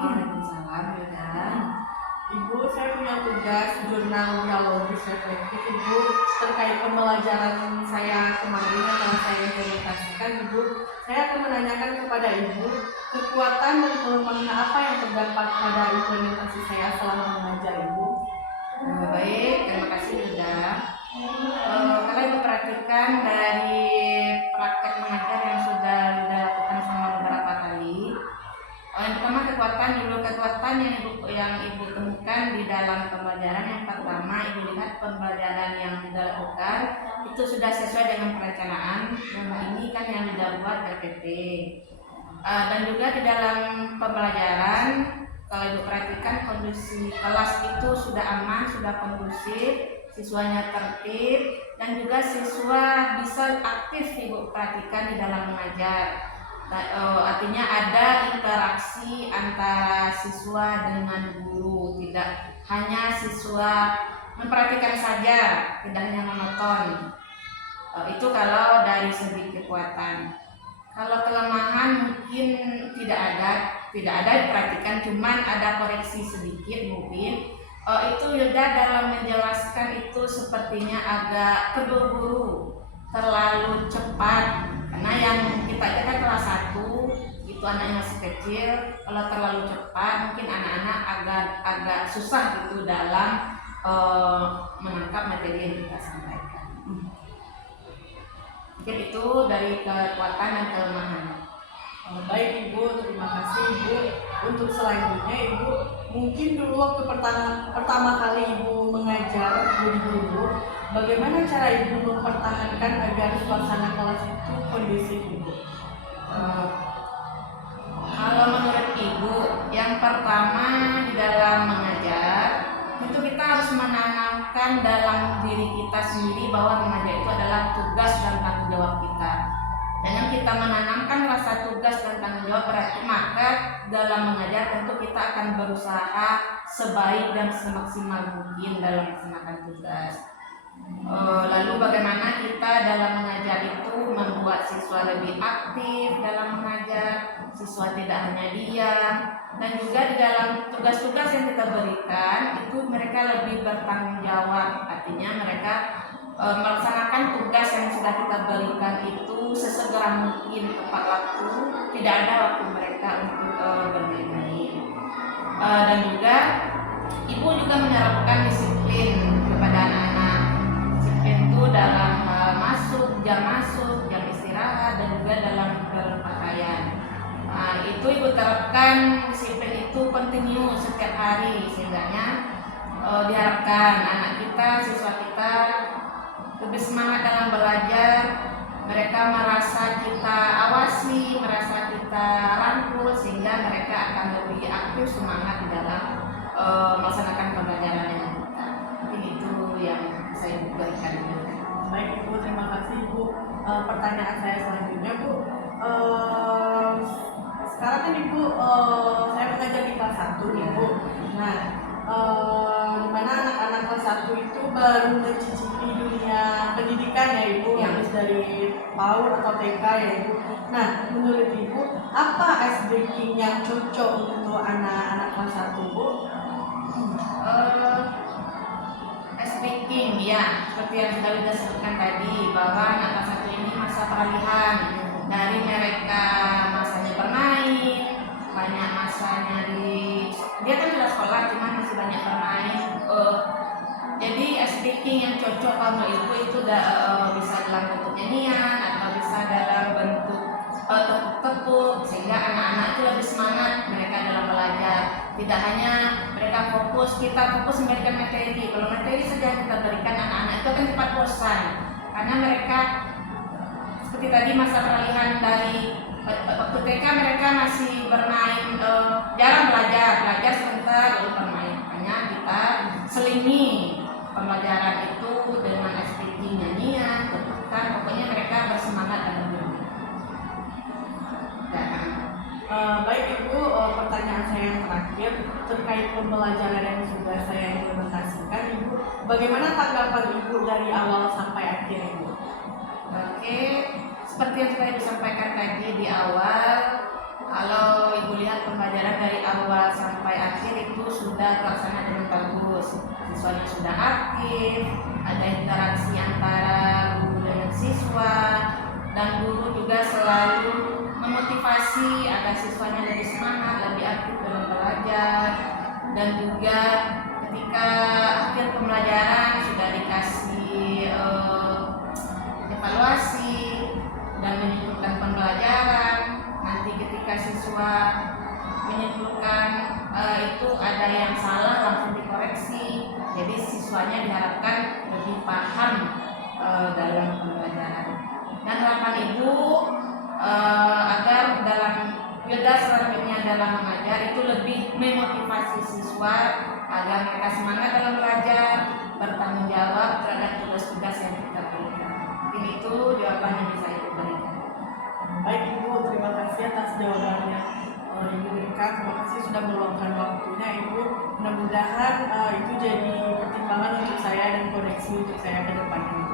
Waalaikumsalam, Yuda. Ibu, saya punya tugas jurnal biologis reflektif Ibu terkait pembelajaran saya kemarin yang telah saya implementasikan. Ibu, saya akan menanyakan kepada Ibu kekuatan dan kelemahan apa yang terdapat pada implementasi saya selama mengajar Ibu. Baik, terima kasih Yuda. Kalau Ibu perhatikan dari praktek mengajar yang sudah dilakukan selama beberapa kali, yang pertama kekuatan yang ibu temukan di dalam pembelajaran. Yang pertama, ibu lihat pembelajaran yang dilakukan itu sudah sesuai dengan perencanaan. Ini kan yang dibuat RPT. Dan juga di dalam pembelajaran, kalau ibu perhatikan kondisi kelas itu sudah aman, sudah kondusif, siswanya tertib, dan juga siswa bisa aktif ibu perhatikan di dalam mengajar. Artinya ada interaksi antara siswa dengan guru, tidak hanya siswa memperhatikan saja, tidak hanya monoton. Itu kalau dari segi kekuatan. Kalau kelemahan mungkin tidak ada diperhatikan, cuman ada koreksi sedikit mungkin. Itu Yuda dalam menjelaskan itu sepertinya agak terburu-buru, terlalu cepat. Karena yang kita ajarkan kelas 1 itu anaknya masih kecil, kalau terlalu cepat mungkin anak-anak agak susah gitu dalam menangkap materi yang kita sampaikan. Mungkin itu dari kekuatan dan kelemahan. Baik Ibu, terima kasih Ibu. Untuk selanjutnya Ibu, mungkin dulu waktu pertama kali Ibu mengajar jadi guru, bagaimana cara Ibu mempertahankan agar suasana kelas itu kondusif Ibu? Kalau menurut Ibu, yang pertama di dalam mengajar itu kita harus menanamkan dalam diri kita sendiri bahwa mengajar itu adalah tugas dan tanggung jawab kita. Dan yang kita menanamkan rasa tugas dan tanggung jawab, berarti maka dalam mengajar tentu kita akan berusaha sebaik dan semaksimal mungkin dalam melaksanakan tugas. Lalu bagaimana kita dalam mengajar itu membuat siswa lebih aktif dalam mengajar, siswa tidak hanya diam, dan juga di dalam tugas-tugas yang kita berikan itu mereka lebih bertanggung jawab. Artinya mereka melaksanakan tugas yang sudah kita berikan itu sesegera mungkin, tepat waktu, tidak ada waktu mereka untuk bermain-main. Dan juga ibu juga menerapkan disiplin kepada anak-anak. Disiplin itu dalam masuk, jam istirahat, dan juga dalam berpakaian. Itu ibu terapkan disiplin itu kontinu setiap hari, sehingga diharapkan anak kita, siswa kita lebih semangat dalam belajar. Mereka merasa kita awasi, merasa kita rangkul, sehingga mereka akan lebih aktif, semangat di dalam melaksanakan pembelajaran dengan kita. Ini itu yang saya berikan. Baik Ibu, terima kasih Ibu. Pertanyaan saya selanjutnya Bu, sekarang kan Ibu saya mengajar di kelas 1 Ibu. Nah, dimana anak-anak kelas 1 itu baru mencicipi dunia pendidikan ya Ibu, habis dari PAUD atau TK ya Ibu. Nah, menurut Ibu apa ice breaking yang cocok untuk anak-anak kelas 1 Bu? Ice breaking ya, seperti yang sudah kita sebutkan tadi, bahwa anak kelas 1 ini masa peralihan dari mereka masanya bermain, banyak masanya dia kan sudah sekolah, cuma masih banyak bermain. Jadi ice breaking yang cocok kalau ibu itu bisa dalam bentuk nyanyian atau bisa dalam bentuk tepuk-tepuk, sehingga anak-anak itu lebih semangat mereka dalam belajar. Tidak hanya mereka kita fokus memberikan materi. Kalau materi saja kita berikan, anak-anak itu akan cepat bosan, karena mereka seperti tadi masa peralihan dari waktu TK mereka masih bermain, jarang belajar sebentar lalu bermain. Makanya kita selingi pembelajaran itu dengan activity nyanyian, tepukan, pokoknya mereka bersemangat dalam belajar. Baik Ibu, pertanyaan saya yang terakhir terkait pembelajaran yang sudah saya implementasikan Ibu, bagaimana tanggapan Ibu dari awal sampai akhir Ibu? Oke, seperti yang sudah disampaikan tadi di awal, kalau ibu lihat pembelajaran dari awal sampai akhir itu sudah terlaksana dengan bagus. Siswanya sudah aktif, ada interaksi antara guru dengan siswa, dan guru juga selalu memotivasi agar siswanya lebih semangat, lebih aktif dalam belajar. Dan juga ketika akhir pembelajaran sudah dikasih evaluasi dan menyimpulkan pembelajaran. Nanti ketika siswa menyimpulkan itu ada yang salah, langsung dikoreksi. Jadi siswanya diharapkan lebih paham dalam pembelajaran. Dan harapan ibu agar dalam pilda selanjutnya dalam mengajar itu lebih memotivasi siswa agar mereka semangat dalam belajar, bertanggung jawab terhadap tugas-tugas yang kita berikan. Mungkin itu jawaban yang bisa ibu berikan. Baik Ibu, terima kasih atas jawabannya Ibu berikan. Terima kasih sudah meluangkan waktunya Ibu. Mudah-mudahan itu jadi pertimbangan untuk saya dan koreksi untuk saya ke depannya.